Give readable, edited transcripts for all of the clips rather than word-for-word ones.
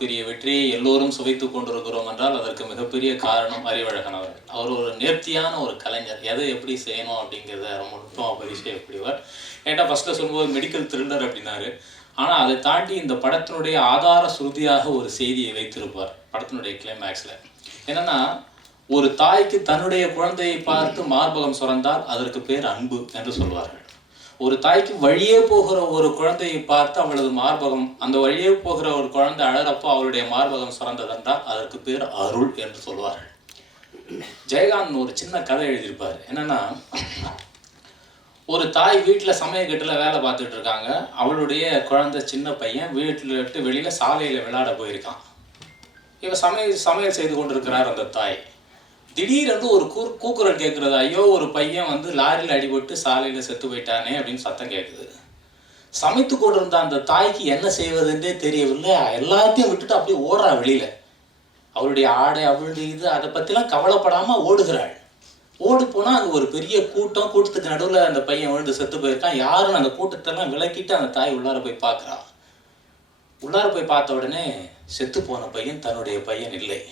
பெரிய வெற்றியை எல்லோரும் சுவைத்துக் கொண்டிருக்கிறோம் என்றால் அதற்கு மிகப்பெரிய காரணம் அறிவழகன் அவர். அவர் ஒரு நேர்த்தியான ஒரு கலைஞர். எதை எப்படி செய்யணும் அப்படிங்கிறத ரொம்ப நுட்பமாக பதிவு செய்யக்கூடியவர். ஏன்டா ஃபஸ்ட்டில் சொல்லும்போது மெடிக்கல் த்ரில்லர் அப்படின்னாரு. ஆனால் அதை தாண்டி இந்த படத்தினுடைய ஆதார சுருதியாக ஒரு செய்தியை வைத்திருப்பார் படத்தினுடைய கிளைமேக்ஸில். என்னென்னா, ஒரு தாய்க்கு தன்னுடைய குழந்தையை பார்த்து மார்பகம் சுரந்தால் அதற்கு பேர் அன்பு என்று சொல்வார்கள். ஒரு தாய்க்கு வழியே போகிற ஒரு குழந்தையை பார்த்து அவளது மார்பகம், அந்த வழியே போகிற ஒரு குழந்தை அழறப்போ அவளுடைய மார்பகம் சுரந்ததென்றால் அதற்கு பேர் அருள் என்று சொல்வார்கள். ஜெயகாந்தன் ஒரு சின்ன கதை எழுதியிருப்பார். என்னன்னா, ஒரு தாய் வீட்டில் சமயக்கட்டில் வேலை பார்த்துட்டு இருக்காங்க. அவளுடைய குழந்தை சின்ன பையன் வீட்டில் விட்டு வெளியில் சாலையில் விளையாட போயிருக்கான். இவன் சமையல் செய்து கொண்டிருக்கிறார் அந்த தாய். திடீரென்று ஒரு கூக்குரல் கேட்குறது. ஐயோ, ஒரு பையன் லாரியில் அடிபட்டு சாலையில் செத்து போயிட்டானே அப்படின்னு சத்தம் கேட்குது. சமைத்து கொண்டிருந்த அந்த தாய்க்கு என்ன செய்வதுன்றே தெரியவில்லை. எல்லாத்தையும் விட்டுட்டு அப்படியே ஓடுறா வெளியில். அவருடைய ஆடை அவளுடைய இது அதை பற்றிலாம் கவலைப்படாமல் ஓடுகிறாள். ஓடி போனால் அங்கே ஒரு பெரிய கூட்டத்துக்கு நடுவில் அந்த பையன் விழுந்து செத்து போயிருக்கான். யாருன்னு அந்த கூட்டத்தெல்லாம் விளக்கிட்டு அந்த தாய் உள்ளார போய் பார்க்குறா. உள்ளார போய் பார்த்த உடனே செத்து போன பையன் தன்னுடைய பையன் இல்லை.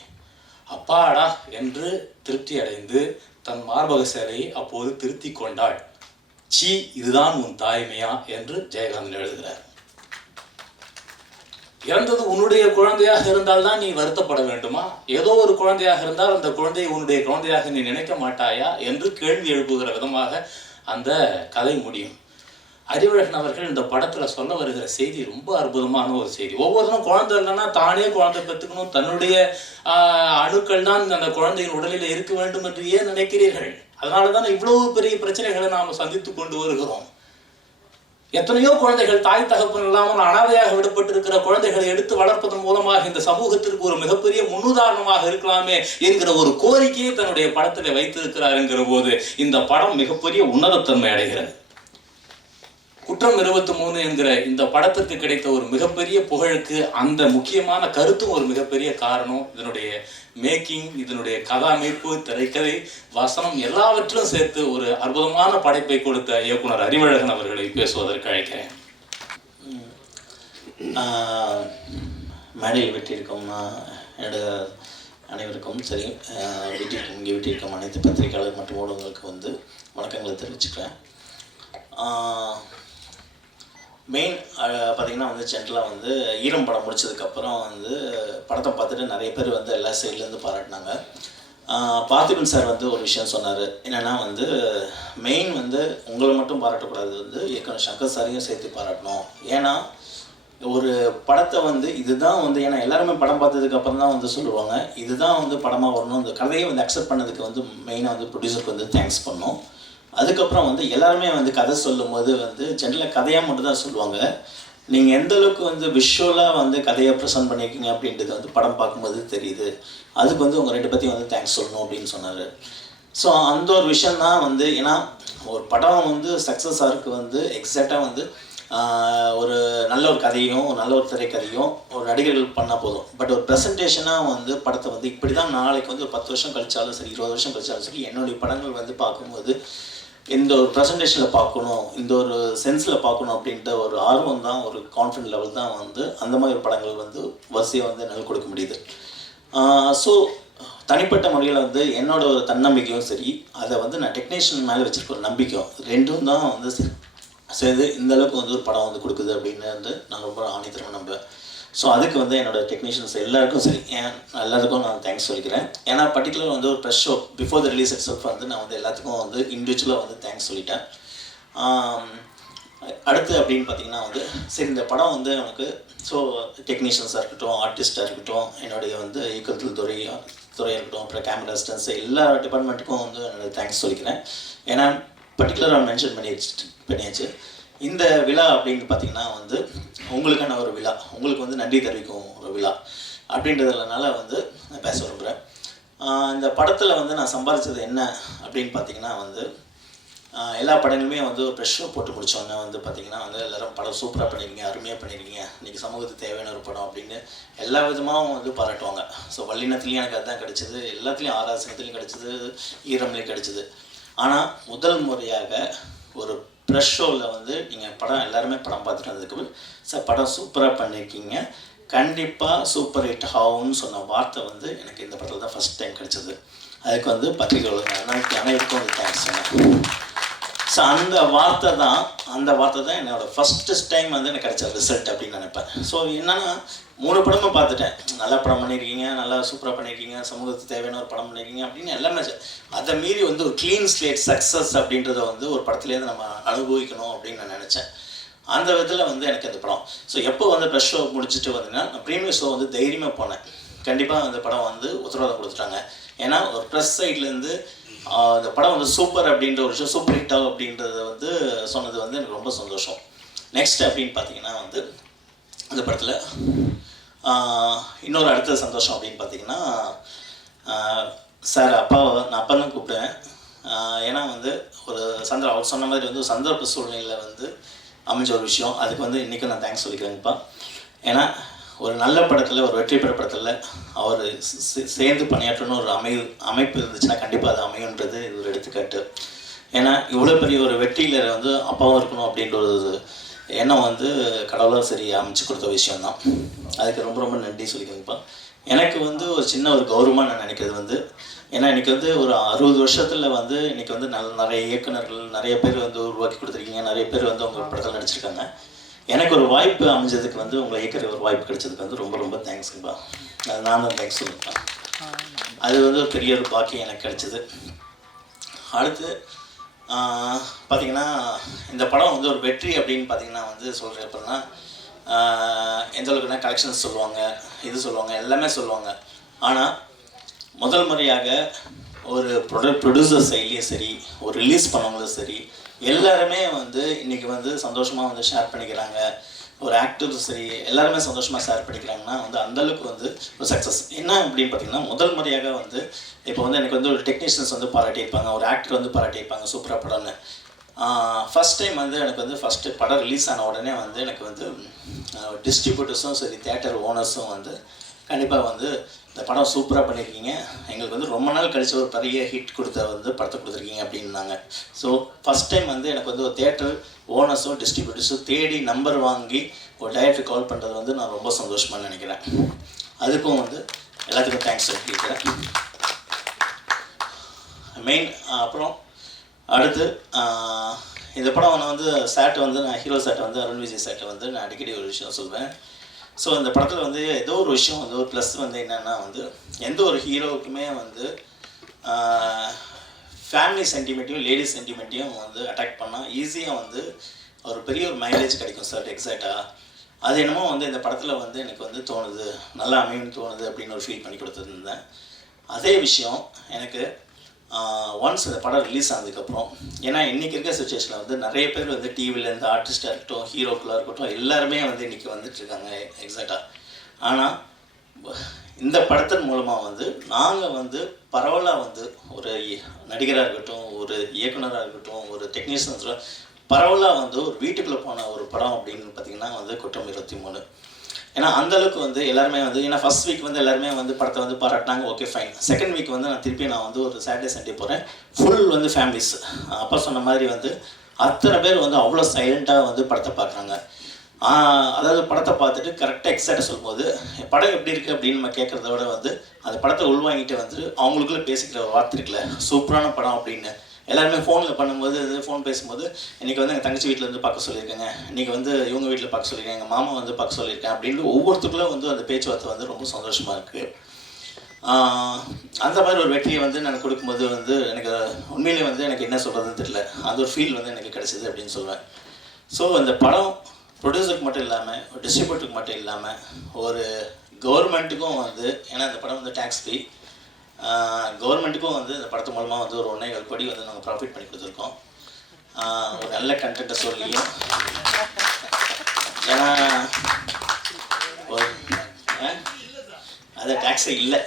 அப்பாடா என்று திருப்தி அடைந்து தன் மார்பக சேலையை அப்போது திருத்தி கொண்டாள். சீ, இதுதான் உன் தாய்மையா என்று ஜெயகாந்தன் எழுதுகிறார். இறந்தது உன்னுடைய குழந்தையாக இருந்தால்தான் நீ வருத்தப்பட வேண்டுமா? ஏதோ ஒரு குழந்தையாக இருந்தால் அந்த குழந்தையை உன்னுடைய குழந்தையாக நீ நினைக்க மாட்டாயா என்று கேள்வி எழுப்புகிற விதமாக அந்த கதை முடியும். அறிவழகன் அவர்கள் இந்த படத்தில் சொல்ல வருகிற செய்தி ரொம்ப அற்புதமான ஒரு செய்தி. ஒவ்வொருத்தரும் குழந்தை இல்லைன்னா தானே குழந்தை பெற்றுக்கணும், தன்னுடைய அணுக்கள் தான் அந்த குழந்தையின் உடலில் இருக்க வேண்டும் என்று ஏன் நினைக்கிறீர்கள்? அதனால தான் இவ்வளவு பெரிய பிரச்சனைகளை நாம் சந்தித்து கொண்டு வருகிறோம். எத்தனையோ குழந்தைகள் தாய் தகப்பன் இல்லாமல் அனாதையாக விடப்பட்டிருக்கிற குழந்தைகளை எடுத்து வளர்ப்பதன் மூலமாக இந்த சமூகத்திற்கு ஒரு மிகப்பெரிய முன்னுதாரணமாக இருக்கலாமே என்கிற ஒரு கோரிக்கையை தன்னுடைய படத்தில் வைத்திருக்கிறார் என்கிற போது இந்த படம் மிகப்பெரிய உன்னதத்தன்மை அடைகிறது. குற்றம் 23 என்கிற இந்த படத்திற்கு கிடைத்த ஒரு மிகப்பெரிய புகழுக்கு அந்த முக்கியமான கருத்தும் ஒரு மிகப்பெரிய காரணம். இதனுடைய மேக்கிங், இதனுடைய கதாமைப்பு, திரைக்கதை, வசனம் எல்லாவற்றிலும் சேர்த்து ஒரு அற்புதமான படைப்பை கொடுத்த இயக்குனர் அறிவழகன் அவர்களை பேசுவதற்கு அழைக்கிறேன். மேடையில் வெட்டியிருக்கோம்னா என்னோட அனைவருக்கும் சரி, இங்கே வெட்டியிருக்கும் அனைத்து பத்திரிகையாளர் மற்றும் ஊடகங்களுக்கு வணக்கங்களை தெரிவிச்சுக்கிறேன். மெயின் பார்த்திங்கன்னா ஜென்ரலாக ஈரம் படம் முடிச்சதுக்கப்புறம் படத்தை பார்த்துட்டு நிறைய பேர் எல்லா சைட்லேருந்து பாராட்டினாங்க. பார்த்திபன் சார் ஒரு விஷயம் சொன்னார். என்னென்னா மெயின் உங்களை மட்டும் பாராட்டக்கூடாது, இயக்குனர் சங்கர் சாரையும் சேர்த்து பாராட்டணும். ஏன்னா ஒரு படத்தை இதுதான் ஏன்னா எல்லாருமே படம் பார்த்ததுக்கப்புறம் தான் சொல்லுவாங்க இதுதான் படமாக வரணும். இந்த கதையை அக்செப்ட் பண்ணதுக்கு மெயினாக ப்ரொடியூசருக்கு தேங்க்ஸ் பண்ணோம். அதுக்கப்புறம் எல்லாருமே கதை சொல்லும் போது ஜென்ரலாக கதையாக மட்டும் தான் சொல்லுவாங்க. நீங்கள் எந்த அளவுக்கு விஷுவலாக கதையை ப்ரெசென்ட் பண்ணியிருக்கீங்க அப்படின்றது படம் பார்க்கும்போது தெரியுது. அதுக்கு உங்கள் ரெண்டு பற்றியும் தேங்க்ஸ் சொல்லணும் அப்படின்னு சொன்னார். ஸோ அந்த ஒரு விஷயந்தான் ஏன்னா ஒரு படம் சக்ஸஸ் ஆகிறதுக்கு எக்ஸாக்டாக ஒரு நல்ல ஒரு கதையும் ஒரு நல்ல ஒரு திரைக்கதையும் ஒரு நடிகர்கள் பண்ணால் போதும். பட் ஒரு ப்ரெசன்டேஷனாக படத்தை இப்படி தான் நாளைக்கு ஒரு 10 வருஷம் கழிச்சாலும் சரி, 20 வருஷம் கழிச்சாலும் சரி, என்னுடைய படங்கள் பார்க்கும்போது இந்த ஒரு ப்ரெசன்டேஷனில் பார்க்கணும், இந்த ஒரு சென்ஸில் பார்க்கணும் அப்படின்ற ஒரு ஆர்வம் தான், ஒரு கான்ஃபிடென்ட் லெவல் தான் அந்த மாதிரி ஒரு படங்கள் வரிசையாக என்னால் கொடுக்க முடியுது. ஸோ தனிப்பட்ட முறையில் என்னோட ஒரு தன்னம்பிக்கையும் சரி, அதை நான் டெக்னீஷியன் மேலே வச்சுருக்க ஒரு நம்பிக்கையும் ரெண்டும் தான் சேர்ந்து இந்த அளவுக்கு ஒரு படம் கொடுக்குது அப்படின்னு நான் ரொம்ப ஆணித்தரமாக நம்புவேன். ஸோ அதுக்கு என்னோடய டெக்னீஷியன்ஸ் எல்லாருக்கும் சரி, எல்லாத்துக்கும் நான் தேங்க்ஸ் சொல்லிக்கிறேன். ஏன்னா பர்டிகுலர் ஒரு press show before the release itself நான் எல்லாத்துக்கும் இண்டிவிஜுவலாக தேங்க்ஸ் சொல்லிட்டேன். அடுத்து அப்படின்னு பார்த்தீங்கன்னா சரி, இந்த படம் எனக்கு ஸோ டெக்னீஷியன்ஸாக இருக்கட்டும், ஆர்டிஸ்டாக இருக்கட்டும், என்னுடைய இயக்கத்தில் துறையாக இருக்கட்டும், அப்புறம் கேமரா அசிஸ்டன்ஸ் எல்லா டிபார்ட்மெண்ட்டுக்கும் என்னோடய தேங்க்ஸ் சொல்லிக்கிறேன். ஏன்னா பர்டிகுலராக மென்ஷன் பண்ணியாச்சு. இந்த விழா அப்படின்னு பார்த்தீங்கன்னா உங்களுக்கான ஒரு விழா, உங்களுக்கு நன்றி தெரிவிக்கும் ஒரு விழா அப்படின்றதுனால நான் பேச விரும்புகிறேன். இந்த படத்தில் நான் சம்பாதிச்சது என்ன அப்படின்னு பார்த்தீங்கன்னா எல்லா படங்களுமே ஒரு ப்ரெஷ் ஷோ போட்டு முடித்தோன்னே பார்த்தீங்கன்னா எல்லோரும் படம் சூப்பராக பண்ணியிருக்கீங்க, அருமையாக பண்ணியிருக்கீங்க, இன்றைக்கி சமூகத்துக்கு தேவையான ஒரு படம் அப்படின்னு எல்லா விதமாகவும் பாராட்டுவாங்க. ஸோ வல்லினத்துலேயும் எனக்கு அதுதான் கிடச்சிது, எல்லாத்துலேயும் ஆராசனத்துலேயும் கிடச்சிது, ஈரம்லேயும் கிடச்சிது. ஆனால் முதல் முறையாக ஒரு ப்ரெஷ் ஷோவில் நீங்கள் படம் எல்லாருமே படம் பார்த்துட்டு வந்ததுக்கு சார் படம் சூப்பராக பண்ணியிருக்கீங்க, கண்டிப்பாக சூப்பர் ஹிட் ஆகும்னு சொன்ன வார்த்தை வந்து எனக்கு இந்த படத்தில் தான் ஃபஸ்ட் டைம் கிடச்சிது. அதுக்கு வந்து பத்திரிகை அனைவருக்கும் வந்து தேங்க்ஸ் சொன்னேன். ஸோ அந்த வார்த்தை தான் என்னோடய ஃபஸ்ட்டு டைம் வந்து எனக்கு கிடைச்ச ரிசல்ட் அப்படின்னு நினைப்பேன். ஸோ என்னென்னா 3 படமும் பார்த்துட்டேன். நல்லா படம் பண்ணியிருக்கீங்க, நல்லா சூப்பராக பண்ணியிருக்கீங்க, சமூகத்துக்கு தேவையான ஒரு படம் பண்ணியிருக்கீங்க அப்படின்னு எல்லாமே. அதை மீறி வந்து ஒரு க்ளீன் ஸ்லேட் சக்ஸஸ் அப்படின்றத வந்து ஒரு படத்துலேருந்து நம்ம அனுபவிக்கணும் அப்படின்னு நான் நினச்சேன். அந்த விதத்தில் வந்து எனக்கு அந்த படம் ஸோ எப்போ வந்து ப்ரெஷ் ஷோ முடிச்சுட்டு வந்தீங்கன்னா நான் ப்ரீமியர் ஷோ வந்து தைரியமாக போனேன். கண்டிப்பாக அந்த படம் வந்து உத்தரவாதம் கொடுத்துட்டாங்க. ஏன்னா ஒரு ப்ரெஸ் சைட்லேருந்து இந்த படம் வந்து சூப்பர் அப்படின்ற ஒரு விஷயம், சூப்பர் ஹிட் ஆகும் அப்படின்றத வந்து சொன்னது வந்து எனக்கு ரொம்ப சந்தோஷம். நெக்ஸ்ட் அப்படின்னு பார்த்தீங்கன்னா வந்து அந்த படத்தில் இன்னொரு அடுத்த சந்தோஷம் அப்படின்னு பார்த்தீங்கன்னா சார் நான் அப்பா தான் கூப்பிட்டேன். ஏன்னா வந்து ஒரு அவர் சொன்ன மாதிரி வந்து ஒரு சந்தர்ப்ப சூழ்நிலையில் வந்து அமைஞ்ச ஒரு விஷயம். அதுக்கு வந்து இன்றைக்கும் நான் தேங்க்ஸ் சொல்லிக்கிறேங்கப்பா. ஏன்னா ஒரு நல்ல படத்தில், ஒரு வெற்றி பெற படத்தில் அவர் சேர்ந்து பணியாற்றணும் ஒரு அமைப்பு இருந்துச்சுன்னா கண்டிப்பாக அது அமையுன்றது ஒரு எடுத்துக்காட்டு. ஏன்னா இவ்வளோ பெரிய ஒரு வெற்றியில் வந்து அப்பாவும் இருக்கணும் அப்படின்ற ஒரு எண்ணம் வந்து கடவுளாக சரி அமைச்சு கொடுத்த விஷயந்தான். அதுக்கு ரொம்ப ரொம்ப நன்றி சொல்லிக்கிறேங்கப்பா. எனக்கு வந்து ஒரு சின்ன ஒரு கௌரவமாக நான் நினைக்கிறது வந்து, ஏன்னா இன்றைக்கி வந்து ஒரு 60 வருஷத்தில் வந்து இன்றைக்கி வந்து நிறைய இயக்குநர்கள் நிறைய பேர் வந்து உருவாக்கி கொடுத்துருக்கீங்க, நிறைய பேர் வந்து உங்கள் படத்தில் நடிச்சிருக்காங்க. எனக்கு ஒரு வாய்ப்பு அமைஞ்சதுக்கு வந்து உங்களை இயக்கிற ஒரு வாய்ப்பு கிடைச்சதுக்கு வந்து ரொம்ப ரொம்ப தேங்க்ஸுங்கப்பா. அது நான் தான் தேங்க்ஸ் சொல்லிப்பேன். அது வந்து ஒரு பெரிய ஒரு பாக்கியம் எனக்கு கிடைச்சிது. அடுத்து பார்த்திங்கன்னா இந்த படம் வந்து ஒரு வெற்றி அப்படின்னு பார்த்திங்கன்னா வந்து சொல்கிறேன் அப்படின்னா எந்த அளவுக்குனா கலெக்ஷன்ஸ் சொல்லுவாங்க, இது சொல்லுவாங்க, எல்லாமே சொல்லுவாங்க. ஆனால் முதல் முறையாக ஒரு ப்ரொடியூசர் சைட்லேயும் சரி, ஒரு ரிலீஸ் பண்ணவங்களும் சரி, எல்லாருமே வந்து இன்றைக்கி வந்து சந்தோஷமாக வந்து ஷேர் பண்ணிக்கிறாங்க. ஒரு ஆக்டரும் சரி எல்லாருமே சந்தோஷமாக ஷேர் பண்ணிக்கிறாங்கன்னா வந்து அந்தளவுக்கு வந்து ஒரு சக்ஸஸ். என்ன அப்படின்னு பார்த்திங்கன்னா முதல் முறையாக வந்து இப்போ வந்து எனக்கு வந்து ஒரு டெக்னீஷியன்ஸ் வந்து பாராட்டியிருப்பாங்க, ஒரு ஆக்டர் வந்து பாராட்டியிருப்பாங்க சூப்பராக படம்னு. ஃபஸ்ட் டைம் வந்து எனக்கு வந்து ஃபஸ்ட்டு படம் ரிலீஸ் ஆன உடனே வந்து எனக்கு வந்து டிஸ்ட்ரிபியூட்டர்ஸும் சரி தியேட்டர் ஓனர்ஸும் வந்து கண்டிப்பாக வந்து இந்த படம் சூப்பராக பண்ணியிருக்கீங்க, எங்களுக்கு வந்து ரொம்ப நாள் கழிச்சு ஒரு பெரிய ஹிட் படத்தை கொடுத்துருக்கீங்க அப்படின்னாங்க. ஸோ ஃபஸ்ட் டைம் வந்து எனக்கு வந்து ஒரு தியேட்டர் ஓனர்ஸும் டிஸ்ட்ரிபியூட்டர்ஸும் தேடி நம்பர் வாங்கி ஒரு டைரக்டர் கால் பண்ணுறது வந்து நான் ரொம்ப சந்தோஷமாக நினைக்கிறேன். அதுக்கும் வந்து எல்லாத்துக்கும் தேங்க்ஸ் சொல்லியிருக்கிறேன். மெயின் அப்புறம் அடுத்து இந்த படம் வந்து சேட்டை வந்து நான் ஹீரோ சேட்டை வந்து அருண் விஜய் சேட்டை வந்து நான் அடிக்கடி ஒரு விஷயம் சொல்வேன். ஸோ இந்த படத்தில் வந்து ஏதோ ஒரு விஷயம் வந்து ஒரு ப்ளஸ் வந்து என்னென்னா வந்து எந்த ஒரு ஹீரோவுக்குமே வந்து ஃபேமிலி சென்டிமெண்ட்டையும் லேடிஸ் சென்டிமெண்ட்டையும் வந்து அட்டாக் பண்ணால் ஈஸியாக வந்து ஒரு பெரிய ஒரு மைலேஜ் கிடைக்கும் சார் எக்ஸாக்டாக. அது என்னமோ வந்து இந்த படத்தில் வந்து எனக்கு வந்து தோணுது, நல்லா அமையும்னு தோணுது அப்படின்னு ஒரு ஃபீல் பண்ணி கொடுத்துருந்தேன். அதே விஷயம் எனக்கு ஒன்ஸ் இந்த படம் ரிலீஸ் ஆனதுக்கப்புறம், ஏன்னா இன்றைக்கி இருக்க சுச்சுவேஷனில் வந்து நிறைய பேர் வந்து டிவிலேருந்து ஆர்டிஸ்டாக இருக்கட்டும், ஹீரோக்களாக இருக்கட்டும், எல்லாருமே வந்து இன்றைக்கி வந்துட்டுருக்காங்க எக்ஸாக்டாக. ஆனால் இந்த படத்தின் மூலமாக வந்து நாங்கள் வந்து பரவலாக வந்து ஒரு நடிகராக இருக்கட்டும், ஒரு இயக்குனராக இருக்கட்டும், ஒரு டெக்னீஷியன்ஸ் பரவலாக வந்து ஒரு வீட்டுக்குள்ளே போன ஒரு படம் அப்படின்னு பார்த்திங்கன்னா வந்து குற்றம் 23. ஏன்னா அந்தளவுக்கு வந்து எல்லாருமே வந்து, ஏன்னா ஃபஸ்ட் வீக் வந்து எல்லாருமே வந்து படத்தை வந்து பாராட்டினாங்க, ஓகே ஃபைன். செகண்ட் வீக் வந்து நான் வந்து ஒரு சாட்டர்டே சண்டே போகிறேன், ஃபுல் வந்து ஃபேமிலிஸ். அப்பா சொன்ன மாதிரி வந்து அத்தனை பேர் வந்து அவ்வளோ சைலண்ட்டாக வந்து படத்தை பார்க்குறாங்க. அதாவது படத்தை பார்த்துட்டு கரெக்டாக எக்ஸாக்டாக சொல்லும்போது படம் எப்படி இருக்குது அப்படின்னு நம்ம கேட்குறத விட வந்து அந்த படத்தை உள்வாங்கிட்டு வந்து அவங்களுக்குள்ளே பேசிக்கிற ஒரு வார்த்தை இருக்குல்ல, சூப்பரான படம் அப்படின்னு எல்லாருமே ஃபோனில் பண்ணும்போது ஃபோன் பேசும்போது இன்றைக்கி வந்து எங்கள் தங்கச்சி வீட்டில் வந்து பார்க்க சொல்லியிருக்கேங்க, இன்றைக்கி வந்து இவங்க வீட்டில் பார்க்க சொல்லியிருக்கேன், எங்கள் மாமா வந்து பார்க்க சொல்லியிருக்கேன் அப்படின்னு ஒவ்வொருத்துக்குள்ளே வந்து அந்த பேச்சுவார்த்தை வந்து ரொம்ப சந்தோஷமாக இருக்குது. அந்த மாதிரி ஒரு வெற்றியை வந்து நான் கொடுக்கும்போது வந்து எனக்கு உண்மையிலே வந்து எனக்கு என்ன சொல்கிறதுன்னு தெரியல, அந்த ஒரு ஃபீல் வந்து எனக்கு கிடச்சிது அப்படின்னு சொல்லுவேன். ஸோ இந்த படம் ப்ரொடியூசருக்கு மட்டும் இல்லாமல், ஒரு டிஸ்ட்ரிபியூட்டருக்கு மட்டும் இல்லாமல், ஒரு கவர்மெண்ட்டுக்கும் வந்து, ஏன்னா இந்த படம் வந்து டேக்ஸ் ஃப்ரீ, கவர்மெண்ட்டுக்கும் வந்து இந்த படத்து மூலமாக வந்து ஒரு 1.25 கோடி வந்து நாங்கள் ப்ராஃபிட் பண்ணி கொடுத்துருக்கோம். ஒரு நல்ல கண்டென்ட்டை சொல்லியும், ஏன்னா அது டேக்ஸே இல்லை.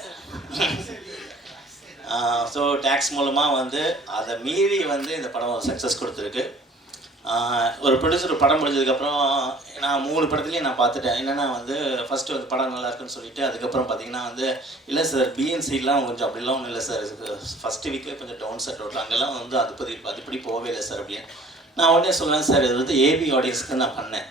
ஸோ டேக்ஸ் மூலமாக வந்து அதை மீறி வந்து இந்த படம் ஒரு சக்ஸஸ் கொடுத்துருக்கு. ஒரு ப்ரொடியூசர் படம் முடிஞ்சதுக்கப்புறம் நான் 3 படத்துலேயும் நான் பார்த்துட்டேன். என்னென்னா வந்து ஃபஸ்ட்டு வந்து படம் நல்லா இருக்குன்னு சொல்லிவிட்டு அதுக்கப்புறம் பார்த்தீங்கன்னா வந்து இல்லை சார் பிஎன்சிலாம் கொஞ்சம் அப்படிலாம் ஒன்றும் இல்லை சார், ஃபஸ்ட்டு வீக்கே கொஞ்சம் டவுன் செட் அவுட், அங்கெல்லாம் வந்து அதுபடி போகவே இல்லை சார் அப்படின்னு. நான் உடனே சொல்லேன் சார், இது வந்து ஏபி ஆடியன்ஸ்க்கு நான் பண்ணேன்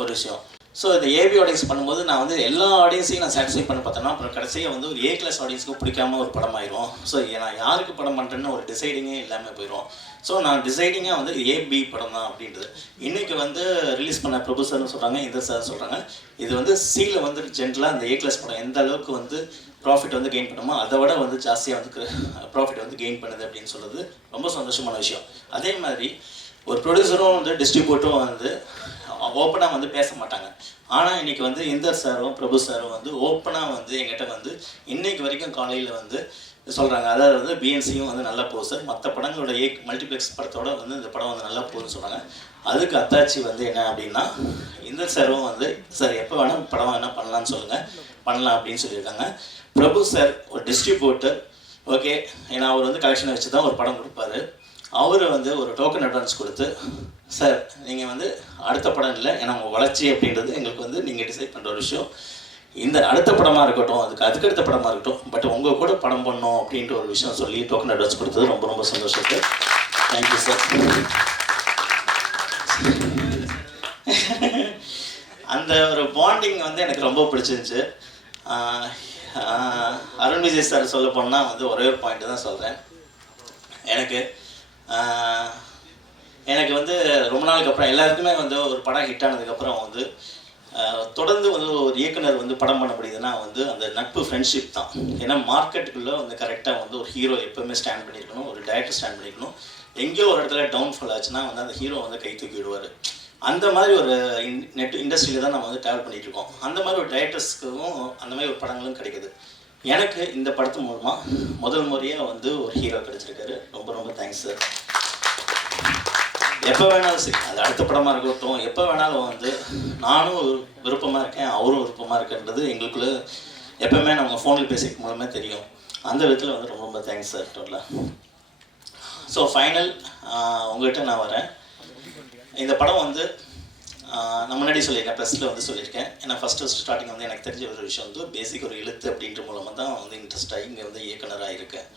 ஒரு விஷயம். ஸோ இந்த ஏபி ஆடியன்ஸ் பண்ணும்போது நான் வந்து எல்லா ஆடியன்ஸையும் நான் சாட்டிஸ்ஃபை பண்ண பார்த்தேன்னா அப்புறம் கடைசியாக வந்து ஒரு ஏ கிளாஸ் ஆடியன்ஸுக்கு பிடிக்காம ஒரு படம் ஆயிரும். ஸோ நான் யாருக்கு படம் பண்ணுறேன்னு ஒரு டிசைடிங்கே இல்லாமல் போயிடும். ஸோ நான் டிசைடிங்காக வந்து ஏபி படம் தான் அப்படின்றது. இன்றைக்கி வந்து ரிலீஸ் பண்ண பிரபு சார்னு சொல்கிறாங்க, இந்த சார் சொல்கிறாங்க, இது வந்து சீல வந்து ஜென்ரலாக இந்த ஏ கிளாஸ் படம் எந்த அளவுக்கு வந்து ப்ராஃபிட் வந்து கெயின் பண்ணுமோ அதை விட வந்து ஜாஸ்தியாக வந்து ப்ராஃபிட் வந்து கெயின் பண்ணுது அப்படின்னு சொல்கிறது ரொம்ப சந்தோஷமான விஷயம். அதே மாதிரி ஒரு ப்ரொடியூசரும் வந்து டிஸ்ட்ரிபியூட்டரும் வந்து ஓப்பனாக வந்து பேச மாட்டாங்க. ஆனால் இன்றைக்கி வந்து இந்தர் சாரும் பிரபு சாரும் வந்து ஓப்பனாக வந்து எங்கிட்ட வந்து இன்றைக்கு வரைக்கும் காலையில் வந்து சொல்கிறாங்க. அதாவது வந்து பிஎன்சியும் வந்து நல்லா போகுது சார், மற்ற படங்களோட மல்டிப்ளெக்ஸ் படத்தோட வந்து இந்த படம் வந்து நல்லா போகுதுன்னு சொல்கிறாங்க. அதுக்கு அத்தாச்சி வந்து என்ன அப்படின்னா இந்தர் சாரும் வந்து சார் எப்போ வேணால் படம் வேணால் பண்ணலான்னு சொல்லுங்கள், பண்ணலாம் அப்படின்னு சொல்லியிருக்காங்க. பிரபு சார் ஒரு டிஸ்ட்ரிபியூட்டர், ஓகே, ஏன்னா அவர் வந்து கலெக்ஷனை வச்சு தான் ஒரு படம் கொடுப்பாரு. அவர் வந்து ஒரு டோக்கன் அட்வான்ஸ் கொடுத்து சார் நீங்கள் வந்து அடுத்த படம் இல்லை, ஏன்னா உங்கள் வளர்ச்சி அப்படின்றது எங்களுக்கு வந்து நீங்கள் டிசைட் பண்ணுற ஒரு விஷயம், இந்த அடுத்த படமாக இருக்கட்டும் அதுக்கடுத்த படமாக இருக்கட்டும், பட் உங்கள் கூட படம் பண்ணோம் அப்படின்ற ஒரு விஷயம் சொல்லி டோக்கன் அட்வான்ஸ் கொடுத்தது ரொம்ப ரொம்ப சந்தோஷம் சார். Thank you sir. அந்த ஒரு பாண்டிங் வந்து எனக்கு ரொம்ப பிடிச்சிருந்துச்சு. அருண் விஜய் சார் சொல்ல போனால் வந்து ஒரே ஒரு பாயிண்ட் தான் சொல்கிறேன். எனக்கு வந்து ரொம்ப நாளுக்கு அப்புறம் எல்லாருக்குமே வந்து ஒரு படம் ஹிட் ஆனதுக்கப்புறம் வந்து தொடர்ந்து வந்து ஒரு இயக்குனர் வந்து படம் பண்ண முடியுதுன்னா வந்து அந்த நட்பு ஃப்ரெண்ட்ஷிப் தான். ஏன்னா மார்க்கெட்டுக்குள்ளே வந்து கரெக்டாக வந்து ஒரு ஹீரோ எப்போவுமே ஸ்டாண்ட் பண்ணியிருக்கணும், ஒரு டைரக்டர் ஸ்டாண்ட் பண்ணியிருக்கணும். எங்கேயோ ஒரு இடத்துல டவுன்ஃபால் ஆச்சுன்னா வந்து அந்த ஹீரோ வந்து கை தூக்கி விடுவார். அந்த மாதிரி ஒரு இண்டஸ்ட்ரியில் தான் நம்ம வந்து ட்ராவல் பண்ணிகிட்டு இருக்கோம். அந்த மாதிரி ஒரு டைரக்டர்ஸ்க்கும் அந்த மாதிரி ஒரு படங்களும் கிடைக்குது. எனக்கு இந்த படத்து மூலமாக முதல் முறையாக வந்து ஒரு ஹீரோ கிடச்சிருக்காரு. ரொம்ப ரொம்ப தேங்க்ஸ் சார். எப்போ வேணாலும் சரி, அது அடுத்த படமாக இருக்கட்டும், எப்போ வேணாலும் வந்து நானும் விருப்பமாக இருக்கேன், அவரும் விருப்பமாக இருக்கன்றது எங்களுக்குள்ள எப்போவுமே நம்ம ஃபோனில் பேசிக்கும் மூலமே தெரியும். அந்த விதத்தில் வந்து ரொம்ப ரொம்ப தேங்க்ஸ் சார் டோட்டலாக. ஸோ ஃபைனல் உங்கள்கிட்ட நான் வரேன். இந்த படம் வந்து நான் முன்னாடி சொல்லியிருக்கேன், ப்ரெஸ்ஸில் வந்து சொல்லியிருக்கேன். ஏன்னா ஃபஸ்ட்டு ஸ்டார்டிங் வந்து எனக்கு தெரிஞ்ச ஒரு விஷயம் வந்து பேசிக் ஒரு எழுத்து அப்படின்ற மூலமாக தான் வந்து இன்ட்ரெஸ்ட் ஆகி இங்கே வந்து இயக்குனராக இருக்கேன்.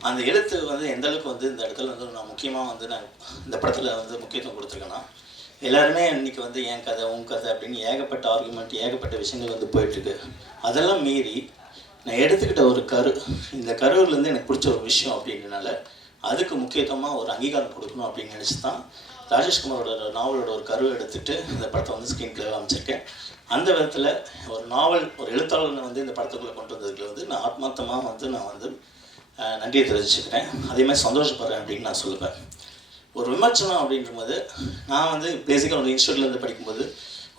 அந்த எழுத்து வந்து எந்தளவுக்கு வந்து இந்த இடத்துல வந்து நான் முக்கியமாக வந்து நான் இந்த படத்தில் வந்து முக்கியத்துவம் கொடுத்துருக்கேன்னா, எல்லாருமே இன்றைக்கி வந்து என் கதை உன் கதை அப்படின்னு ஏகப்பட்ட ஆர்குமெண்ட் ஏகப்பட்ட விஷயங்கள் வந்து போயிட்டுருக்கு. அதெல்லாம் மீறி நான் எடுத்துக்கிட்ட ஒரு இந்த கருவிலேருந்து எனக்கு பிடிச்ச ஒரு விஷயம் அப்படின்றனால அதுக்கு முக்கியத்துவமாக ஒரு அங்கீகாரம் கொடுக்கணும் அப்படின்னு நினச்சி தான் ராஜேஷ்குமாரோட நாவலோட ஒரு கருவை எடுத்துகிட்டு இந்த படத்தை வந்து ஸ்க்ரீன் பிளேவில் அமைச்சிருக்கேன். அந்த விதத்தில் ஒரு நாவல் ஒரு எழுத்தாளனை வந்து இந்த படத்துக்குள்ளே கொண்டு வந்ததுக்கு வந்து நான் ஆத்மார்த்தமாக வந்து நான் வந்து நன்றியை தெரிவிச்சுக்கிறேன். அதேமாதிரி சந்தோஷப்படுறேன் அப்படின்னு நான் சொல்லுவேன். ஒரு விமர்சனம் அப்படின்றபோது நான் வந்து பேசிக்காக ஒரு இன்ஸ்டியூட்லேருந்து படிக்கும்போது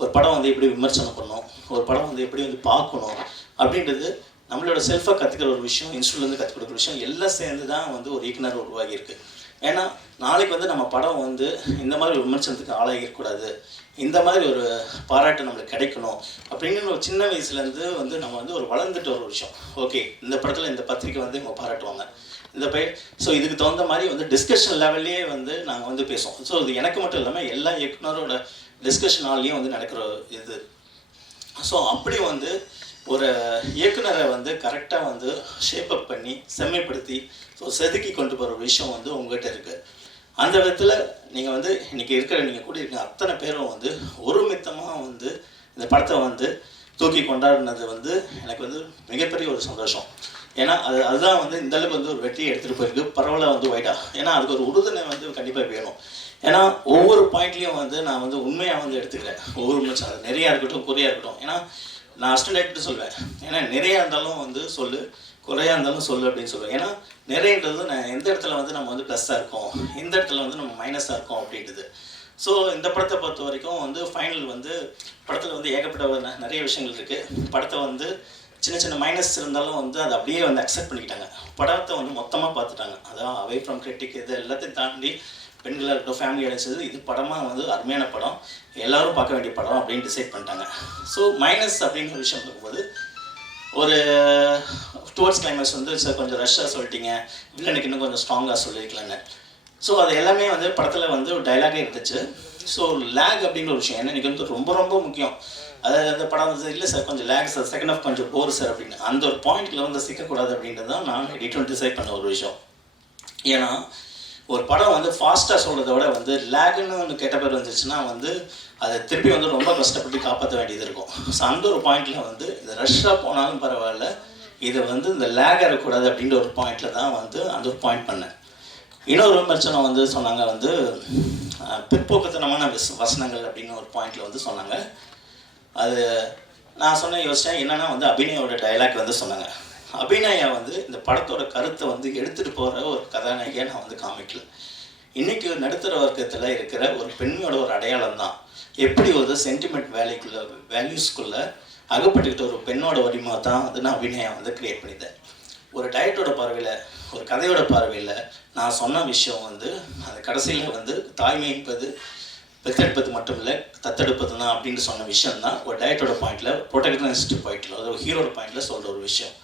ஒரு படம் வந்து எப்படி விமர்சனம் பண்ணணும், ஒரு படம் வந்து எப்படி வந்து பார்க்கணும் அப்படின்றது நம்மளோட செல்ஃபாக கற்றுக்கிற ஒரு விஷயம், இன்ஸ்டியூட்லேருந்து கற்றுக் கொடுக்குற விஷயம் எல்லாம் சேர்ந்து தான் வந்து ஒரு இயக்குனர் உருவாகியிருக்கு. ஏன்னா நாளைக்கு வந்து நம்ம படம் வந்து இந்த மாதிரி ஒரு விமர்சனத்துக்கு ஆளாகிருக்கக்கூடாது, இந்த மாதிரி ஒரு பாராட்டு நம்மளுக்கு கிடைக்கணும் அப்படின்னு ஒரு சின்ன வயசுலேருந்து வந்து நம்ம வந்து ஒரு வளர்ந்துட்டு ஒரு விஷயம். ஓகே, இந்த படத்தில் இந்த பத்திரிக்கை வந்து இவங்க பாராட்டுவாங்க, இந்த ஸோ இதுக்கு தகுந்த மாதிரி வந்து டிஸ்கஷன் லெவல்லே வந்து நாங்கள் வந்து பேசுவோம். ஸோ இது எனக்கு மட்டும் இல்லாமல் எல்லா இயக்குனரோட டிஸ்கஷன் ஹால்லையும் வந்து நடக்கிற இது. ஸோ அப்படி வந்து ஒரு இயக்குனரை வந்து கரெக்டாக வந்து ஷேப்பப் பண்ணி செம்மைப்படுத்தி ஸோ செதுக்கி கொண்டு போகிற விஷயம் வந்து உங்கள்கிட்ட இருக்குது. அந்த விதத்தில் நீங்கள் வந்து இன்றைக்கி நீங்கள் கூட இருக்க அத்தனை பேரும் வந்து ஒருமித்தமாக வந்து இந்த படத்தை வந்து தூக்கி கொண்டாடினது வந்து எனக்கு வந்து மிகப்பெரிய ஒரு சந்தோஷம். ஏன்னா அதுதான் வந்து இந்தளவுக்கு வந்து ஒரு வெற்றியை எடுத்துகிட்டு போயிருக்கு. பரவாயில்ல வந்து ஒயிட்டாக, ஏன்னா அதுக்கு ஒரு உறுதுணை வந்து கண்டிப்பாக வேணும். ஏன்னா ஒவ்வொரு பாயிண்ட்லேயும் வந்து நான் வந்து உண்மையாக வந்து எடுத்துக்கிறேன். ஒவ்வொரு நிமிஷம் அது நிறையா இருக்கட்டும் குறையாக இருக்கட்டும். ஏன்னா நான் அஸ்டன்டேட்டு சொல்லுவேன், ஏன்னா நிறையா இருந்தாலும் வந்து சொல்லு, குறையாக இருந்தாலும் சொல்லு அப்படின்னு சொல்லுவேன். ஏன்னா நிறையன்றது நான் எந்த இடத்துல வந்து நம்ம வந்து ப்ளஸ்ஸாக இருக்கோம், எந்த இடத்துல வந்து நம்ம மைனஸாக இருக்கோம் அப்படின்றது. ஸோ இந்த படத்தை பொறுத்த வரைக்கும் வந்து ஃபைனல் வந்து படத்தில் வந்து ஏகப்பட்ட நிறைய விஷயங்கள் இருக்குது. படத்தை வந்து சின்ன சின்ன மைனஸ் இருந்தாலும் வந்து அதை அப்படியே வந்து அக்செப்ட் பண்ணிக்கிட்டாங்க. படத்தை வந்து மொத்தமாக பார்த்துட்டாங்க. அதான் அவே ஃப்ரம் கிரிட்டிக் இது எல்லாத்தையும் தாண்டி பெண்களாக இருக்கட்டும் ஃபேமிலி அடைச்சது இது படமாக வந்து அருமையான படம், எல்லோரும் பார்க்க வேண்டிய படம் அப்படின்னு டிசைட் பண்ணிட்டாங்க. ஸோ மைனஸ் அப்படிங்கிற ஒரு விஷயம் இருக்கும்போது ஒரு டுவர்ட்ஸ் கிளைமேக்ஸ் வந்து சார் கொஞ்சம் ரஷ்ஷாக சொல்லிட்டீங்க, வில்லனுக்கு இன்னும் கொஞ்சம் ஸ்ட்ராங்காக சொல்லியிருக்கலான்னு. ஸோ அது எல்லாமே வந்து படத்தில் வந்து ஒரு டைலாகே இருந்துச்சு. ஸோ லேக் அப்படிங்கிற ஒரு விஷயம் என்ன எனக்கு வந்து ரொம்ப ரொம்ப முக்கியம். அதாவது அந்த படம் வந்து இல்லை சார் கொஞ்சம் லேக் சார், செகண்ட் ஆஃப் கொஞ்சம் போர் சார் அப்படின்னு அந்த ஒரு பாயிண்ட்டில் வந்து சிக்கக்கூடாது அப்படின்றது தான் நான் எடிட்டர் டிசைட் பண்ண ஒரு விஷயம். ஏன்னா ஒரு படம் வந்து ஃபாஸ்ட்டாக சொல்கிறத விட வந்து லேகுன்னு ஒன்று கெட்ட பேர் வந்துருச்சுன்னா வந்து அதை திருப்பி வந்து ரொம்ப கஷ்டப்பட்டு காப்பாற்ற வேண்டியது இருக்கும். ஸோ அந்த ஒரு பாயிண்டில் வந்து இது ரஷ்ஷாக போனாலும் பரவாயில்ல, இதை வந்து இந்த லேக் இருக்கக்கூடாது அப்படின்ற ஒரு பாயிண்டில் தான் வந்து அந்த ஒரு பாயிண்ட் பண்ணேன். இன்னொரு விமர்சனம் வந்து சொன்னாங்க வந்து பிற்போக்குத்தனமான வசனங்கள் அப்படின்னு ஒரு பாயிண்டில் வந்து சொன்னாங்க. அது நான் யோசித்தேன் என்னென்னா வந்து அபிநயோட டைலாக் வந்து சொன்னாங்க. அபிநயா வந்து இந்த படத்தோட கருத்தை வந்து எடுத்துகிட்டு போகிற ஒரு கதாநாயகியை நான் வந்து காமிக்கல. இன்றைக்கி நடுத்தர வர்க்கத்தில் இருக்கிற ஒரு பெண்மையோட ஒரு அடையாளம் தான் எப்படி ஒரு சென்டிமெண்ட் வேல்யூஸ்குள்ளே அகப்பட்டுக்கிட்ட ஒரு பெண்ணோட வடிவமாக தான் வந்து நான் அபிநயா வந்து க்ரியேட் பண்ணிட்டேன். ஒரு டயட்டோட பார்வையில், ஒரு கதையோட பார்வையில் நான் சொன்ன விஷயம் வந்து அந்த கடைசியில் வந்து தாய்மை என்பது பெத்தெடுப்பது மட்டும் இல்லை தத்தெடுப்பது தான் அப்படின்னு சொன்ன விஷயம் தான் ஒரு டயட்டோட பாயிண்டில், ப்ரொட்டகனிஸ்ட் பாயிண்டில், ஒரு ஹீரோட பாயிண்டில் சொல்கிற ஒரு விஷயம்.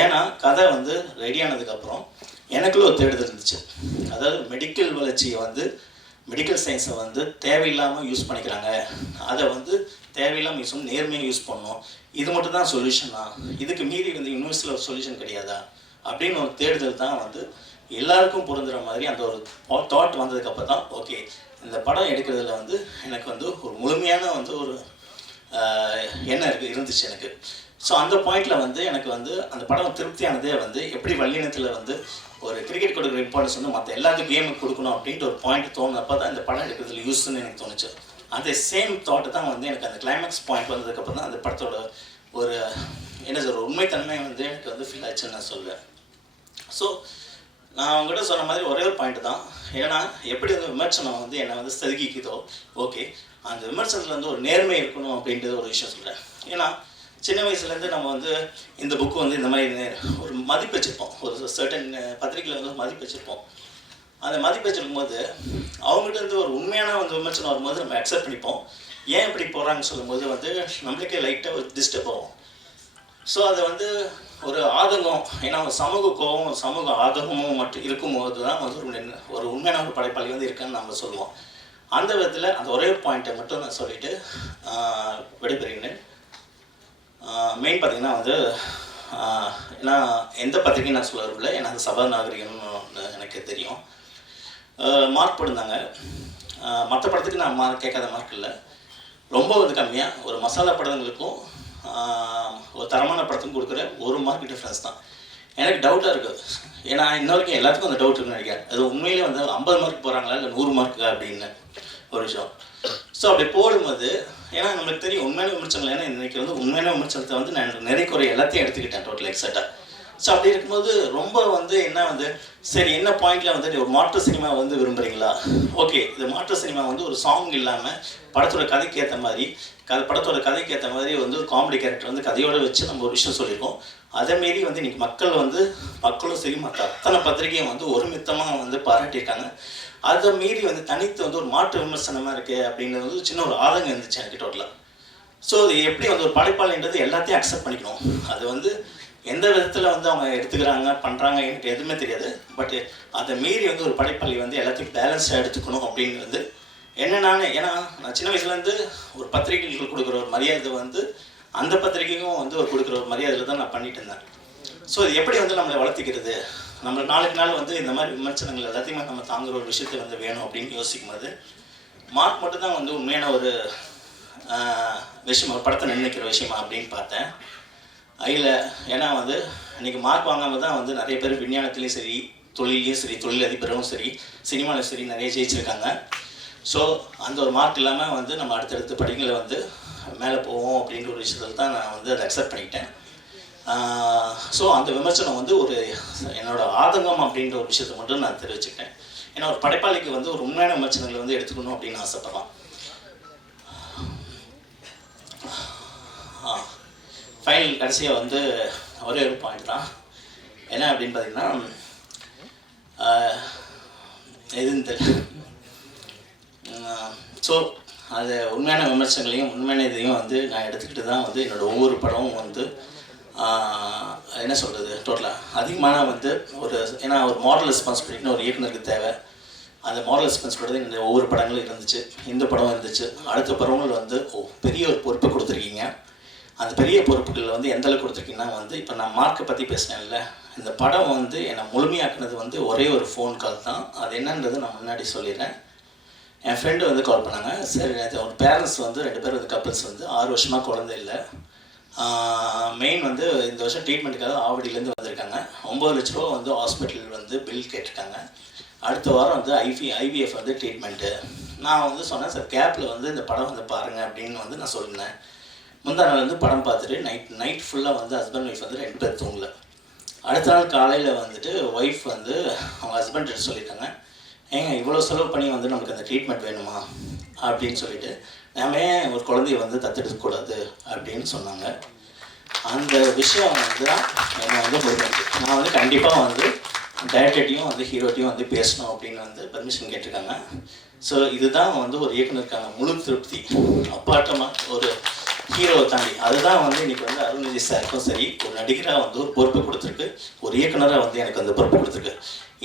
ஏன்னா கதை வந்து ரெடியானதுக்கப்புறம் எனக்குள்ள ஒரு தேடுதல் இருந்துச்சு. அதாவது மெடிக்கல் வளர்ச்சியை வந்து மெடிக்கல் சயின்ஸை வந்து தேவையில்லாமல் யூஸ் பண்ணிக்கிறாங்க, அதை வந்து தேவையில்லாமல் யூஸ் பண்ணி நேர்மையாக யூஸ் பண்ணணும், இது மட்டும் தான் சொல்யூஷனா, இதுக்கு மீறி வந்து யூனிவர்சல் ஒரு சொல்யூஷன் கிடையாதா அப்படின்னு ஒரு தேடுதல் தான் வந்து எல்லாருக்கும் பொருந்துகிற மாதிரி அந்த ஒரு தாட் வந்ததுக்கப்புறம் தான் ஓகே இந்த படம் எடுக்கிறதுல வந்து எனக்கு வந்து ஒரு முழுமையான வந்து ஒரு எண்ணம் இருந்துச்சு எனக்கு. ஸோ அந்த பாயிண்டில் வந்து எனக்கு வந்து அந்த படம் திருப்தியானதே வந்து எப்படி வல்லினத்தில் வந்து ஒரு கிரிக்கெட் கொடுக்குற இம்பார்ட்டன்ஸ் வந்து மற்ற எல்லாத்துக்கும் கேமுக்கு கொடுக்கணும் அப்படின்ட்டு ஒரு பாயிண்ட் தோணுனப்போ தான் இந்த படம் எடுக்கிறதுல யூஸ்ன்னு எனக்கு தோணுச்சு. அந்த சேம் தாட்டு தான் வந்து எனக்கு அந்த கிளைமேக்ஸ் பாயிண்ட் வந்ததுக்கப்புறம் தான் அந்த படத்தோட ஒரு என்ன சொல்கிற உண்மைத்தன்மை வந்து எனக்கு வந்து ஃபீல் ஆச்சுன்னு நான் சொல்வேன். ஸோ நான் அவங்ககிட்ட சொன்ன மாதிரி ஒரே ஒரு பாயிண்ட் தான். ஏன்னா எப்படி வந்து விமர்சனம் வந்து என்னை வந்து செதுக்கிக்குதோ ஓகே அந்த விமர்சனத்தில் வந்து ஒரு நேர்மை இருக்கணும் அப்படின்றது ஒரு விஷயம் சொல்கிறேன். ஏன்னா சின்ன வயசுலேருந்து நம்ம வந்து இந்த புக்கு வந்து இந்த மாதிரி ஒரு மதிப்பு வச்சுருப்போம், ஒரு சர்டன் பத்திரிக்கையில் வந்து மதிப்பு வச்சுருப்போம். அந்த மதிப்பு வச்சுருக்கும் போது அவங்ககிட்ட இருந்து ஒரு உண்மையான வந்து விமர்சனம் வரும்போது நம்ம அக்செப்ட் பண்ணிப்போம். ஏன் இப்படி போகிறாங்கன்னு சொல்லும்போது வந்து நம்மளுக்கே லைட்டாக ஒரு டிஸ்டர்ப் ஆகும். ஸோ அதை வந்து ஒரு ஆதங்கம், ஏன்னா ஒரு சமூக கோபம் சமூக ஆதங்கமும் மட்டும் இருக்கும்போது தான் வந்து ஒரு உண்மையான ஒரு படைப்பாளி வந்து இருக்குன்னு நம்ம சொல்லுவோம். அந்த விதத்தில் அந்த ஒரே பாயிண்ட்டை மட்டும் நான் சொல்லிவிட்டு விடைபெறுகிறேன். மெயின் பார்த்திங்கன்னா வந்து ஏன்னா எந்த பத்திரிக்கையும் நான் சொல்ல விரும்பல, ஏன்னா அது சபா நாகரிகம்னு எனக்கு தெரியும். மார்க் போட்டிருந்தாங்க, மற்ற படத்துக்கு நான் கேட்காத மார்க் இல்லை, ரொம்ப வந்து கம்மியாக ஒரு மசாலா படங்களுக்கும் ஒரு தரமான படத்துக்கும் கொடுக்குற ஒரு மார்க் டிஃப்ரென்ஸ் தான். எனக்கு டவுட்டாக இருக்குது, ஏன்னா இன்ன வரைக்கும் எல்லாத்துக்கும் அந்த டவுட் இருக்குன்னு நினைக்கிறேன். அது உண்மையிலே வந்து 50 மார்க் போகிறாங்களா இல்லை 100 மார்க்கு அப்படின்னு ஒரு விஷயம். ஸோ அப்படி போடும்போது ஏன்னா நம்மளுக்கு தெரியும் உண்மையான விமர்சனங்கள், ஏன்னா இன்றைக்கி வந்து உண்மையான விமர்சனத்தை வந்து நான் நிறைய குறை எல்லாத்தையும் எடுத்துக்கிட்டேன் டோட்டல் எக்ஸட்டாக. ஸோ அப்படி இருக்கும்போது ரொம்ப வந்து என்ன வந்து சரி என்ன பாயிண்டில் வந்து ஒரு மாற்று சினிமா வந்து விரும்புகிறீங்களா, ஓகே இது மாற்று சினிமா வந்து ஒரு சாங் இல்லாமல் படத்தோட கதைக்கு ஏற்ற மாதிரி படத்தோட கதைக்கு ஏற்ற மாதிரி வந்து ஒரு காமெடி கேரக்டர் வந்து கதையோடு வச்சு நம்ம ஒரு விஷயம் சொல்லியிருக்கோம். அதேமாரி வந்து இன்றைக்கி மக்களும் சரி மற்ற அத்தனை பத்திரிகையும் வந்து ஒருமித்தமாக வந்து பாராட்டியிருக்காங்க. அதை மீறி வந்து தனித்து வந்து ஒரு மாற்று விமர்சனமாக இருக்குது அப்படின்றது வந்து சின்ன ஒரு ஆதங்கம் இருந்துச்சு எனக்கு டோட்டலாக. ஸோ அது எப்படி வந்து ஒரு படைப்பாளின்றது எல்லாத்தையும் அக்செப்ட் பண்ணிக்கணும், அது வந்து எந்த விதத்தில் வந்து அவங்க எடுத்துக்கிறாங்க பண்ணுறாங்க எனக்கு எதுவுமே தெரியாது. பட் அதை மீறி வந்து ஒரு படைப்பாளி வந்து எல்லாத்தையும் பேலன்ஸாக எடுத்துக்கணும் அப்படின்னு வந்து ஏன்னா நான் சின்ன வயசுலேருந்து ஒரு பத்திரிகைகள் கொடுக்குற ஒரு மரியாதை வந்து அந்த பத்திரிகைக்கும் வந்து ஒரு கொடுக்குற ஒரு மரியாதையில் தான் நான் பண்ணிட்டு இருந்தேன். ஸோ இது எப்படி வந்து நம்மளை வளர்த்திக்கிறது, நம்ம நாளுக்கு நாள் வந்து இந்த மாதிரி விமர்சனங்கள் எல்லாத்தையுமே நம்ம தாங்குகிற ஒரு விஷயத்தை வந்து வேணும் அப்படின்னு யோசிக்கும் போது மார்க் மட்டும்தான் வந்து உண்மையான ஒரு விஷயம், ஒரு படத்தை நிர்ணயிக்கிற விஷயமா அப்படின்னு பார்த்தேன். இல்லை, ஏன்னா வந்து இன்றைக்கி மார்க் வாங்காமல் தான் வந்து நிறைய பேர் விஞ்ஞானத்துலேயும் சரி தொழிலையும் சரி தொழிலதிபரும் சரி சினிமாவிலும் சரி நிறைய ஜெயிச்சிருக்காங்க. ஸோ அந்த ஒரு மார்க் இல்லாமல் வந்து நம்ம அடுத்தடுத்த படிகளை வந்து மேலே போவோம் அப்படின்ற ஒரு விஷயத்தில் தான் நான் வந்து அதை அக்செப்ட் பண்ணிக்கிட்டேன். ஸோ அந்த விமர்சனம் வந்து ஒரு என்னோடய ஆதங்கம் அப்படின்ற ஒரு விஷயத்தை மட்டும் நான் தெரிவிச்சுக்கிட்டேன். ஏன்னா ஒரு படைப்பாளிக்கு வந்து ஒரு உண்மையான விமர்சனங்களை வந்து எடுத்துக்கணும் அப்படின்னு ஆசைப்படலாம். ஃபைனல் கடைசியாக வந்து ஒரே ஒரு பாயிண்ட் தான், என்ன அப்படின்னு பார்த்தீங்கன்னா எதுன்னு தெரியல. ஸோ அது உண்மையான விமர்சனங்களையும் உண்மையான இதையும் வந்து நான் எடுத்துக்கிட்டு தான் வந்து என்னோடய ஒவ்வொரு படமும் வந்து என்ன சொல்கிறது டோட்டலாக அதிகமான வந்து ஒரு ஏன்னா ஒரு மாரல் ரெஸ்பான்சிபிலிட்டின்னு ஒரு இயக்குனருக்கு தேவை. அந்த மாரல் ரெஸ்பான்சிபிலிட்டி இந்த ஒவ்வொரு படங்களும் இருந்துச்சு, இந்த படம் இருந்துச்சு. அடுத்த படங்கள் வந்து பெரிய ஒரு பொறுப்பை கொடுத்துருக்கீங்க. அந்த பெரிய பொறுப்புகளில் வந்து எந்தளவுக்கு கொடுத்துருக்கீங்கன்னா வந்து இப்போ நான் மார்க்கை பற்றி பேசினேன்ல, இந்த படம் வந்து என்னை முழுமையாக்குனது வந்து ஒரே ஒரு ஃபோன் கால் தான். அது என்னன்றது நான் முன்னாடி சொல்லிடுறேன். என் ஃப்ரெண்டு வந்து கால் பண்ணாங்க. சரி, ஒரு பேரண்ட்ஸ் வந்து 2 பேர் வந்து கப்பிள்ஸ் வந்து 6 வருஷமாக குழந்தை இல்லை. மெயின் வந்து இந்த வருஷம் ட்ரீட்மெண்ட்டுக்காக ஆவடியிலேருந்து வந்திருக்காங்க. 9 லட்ச ரூபா வந்து ஹாஸ்பிட்டல் வந்து பில் கேட்டிருக்காங்க. அடுத்த வாரம் வந்து ஐவிஎஃப் வந்து ட்ரீட்மெண்ட்டு. நான் வந்து சொன்னேன், சார் கேப்பில் வந்து இந்த படம் வந்து பாருங்கள் அப்படின்னு வந்து நான் சொல்லியிருந்தேன். முந்தா நாள் வந்து படம் பார்த்துட்டு நைட் ஃபுல்லாக வந்து ஹஸ்பண்ட் ஒய்ஃப் வந்து 2 பேர் தூங்கல. அடுத்த நாள் காலையில் வந்துட்டு ஒய்ஃப் வந்து அவங்க ஹஸ்பண்ட் சொல்லிட்டாங்க, ஏங்க இவ்வளோ செலவு பண்ணி வந்து நமக்கு அந்த ட்ரீட்மெண்ட் வேணுமா அப்படின்னு சொல்லிட்டு, நாமே ஒரு குழந்தைய வந்து தத்தெடுக்கக்கூடாது அப்படின்னு சொன்னாங்க. அந்த விஷயம் வந்து தான் என்னை வந்து பொறுத்து நான் வந்து கண்டிப்பாக வந்து டைரக்டர்ட்டையும் வந்து ஹீரோட்டையும் வந்து பேசணும் அப்படின்னு வந்து பர்மிஷன் கேட்டிருக்காங்க. ஸோ இதுதான் வந்து ஒரு இயக்குனருக்கான முழு திருப்தி. அப்பாட்டமாக ஒரு ஹீரோவை தாண்டி அதுதான் வந்து இன்றைக்கி வந்து அருண்விஜய் சாருக்கும் சரி, ஒரு நடிகராக வந்து ஒரு பொறுப்பு கொடுத்துருக்கு, ஒரு இயக்குனராக வந்து எனக்கு அந்த பொறுப்பு கொடுத்துருக்கு.